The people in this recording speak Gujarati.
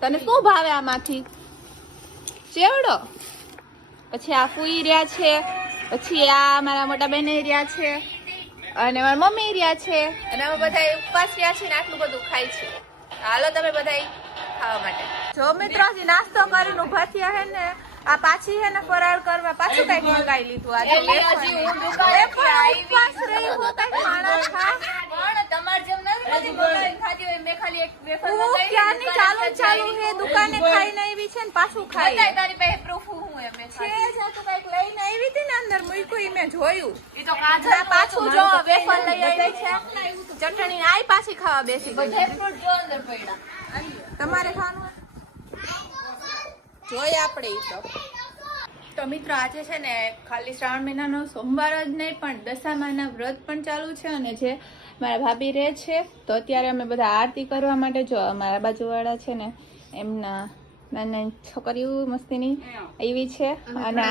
તને શું ભાવે આમાંથી? ચેવડો. પછી આ ફૂઈ રહ્યા છે, પછી આ મારા મોટા બેન રહ્યા છે, અને મારા મમ્મી રહ્યા છે, અને અમે બધા ઉપવાસ રહ્યા છે ને આટલું બધું ખાય છે. હાલો તમે બધા ખાવા માટે. જો મિત્રો હજી નાસ્તો કરીને ઉભા થયા હે ને, આ પાછી હે ને ફરાળ કરવા પાછું કઈક મંગાઈ લીધું. આજે ઉપવાસ રહી હું કઈક માણસ ખા ક્યાંની ચાલુ હે દુકાને ખાઈને આવી છે ને પાછું ખાઈ. તારી પાસે પ્રૂફ હું એમ છે તો કઈક લઈને આવી હતી ને અંદર મૂક્યું મેં જોયું. ઈ તો કાજરા પાછું જો વેફર લઈ આવી છે, ચટણી આઈ પાછી ખાવા બેસી બધા ફ્રૂટ જો અંદર પડ્યા. તમારે ખાવાનું જોઈએ આપણે ઈ તો મિત્રો આજે છે ને ખાલી શ્રાવણ મહિનાનો સોમવાર જ નહીં પણ દશામાના વ્રત પણ ચાલુ છે. અને જે મારા ભાભી રહે છે તો અત્યારે અમે બધા આરતી કરવા માટે જો અમારા બાજુવાળા છે ને એમના નાની છોકરીઓ મસ્તીની આવી છે. અને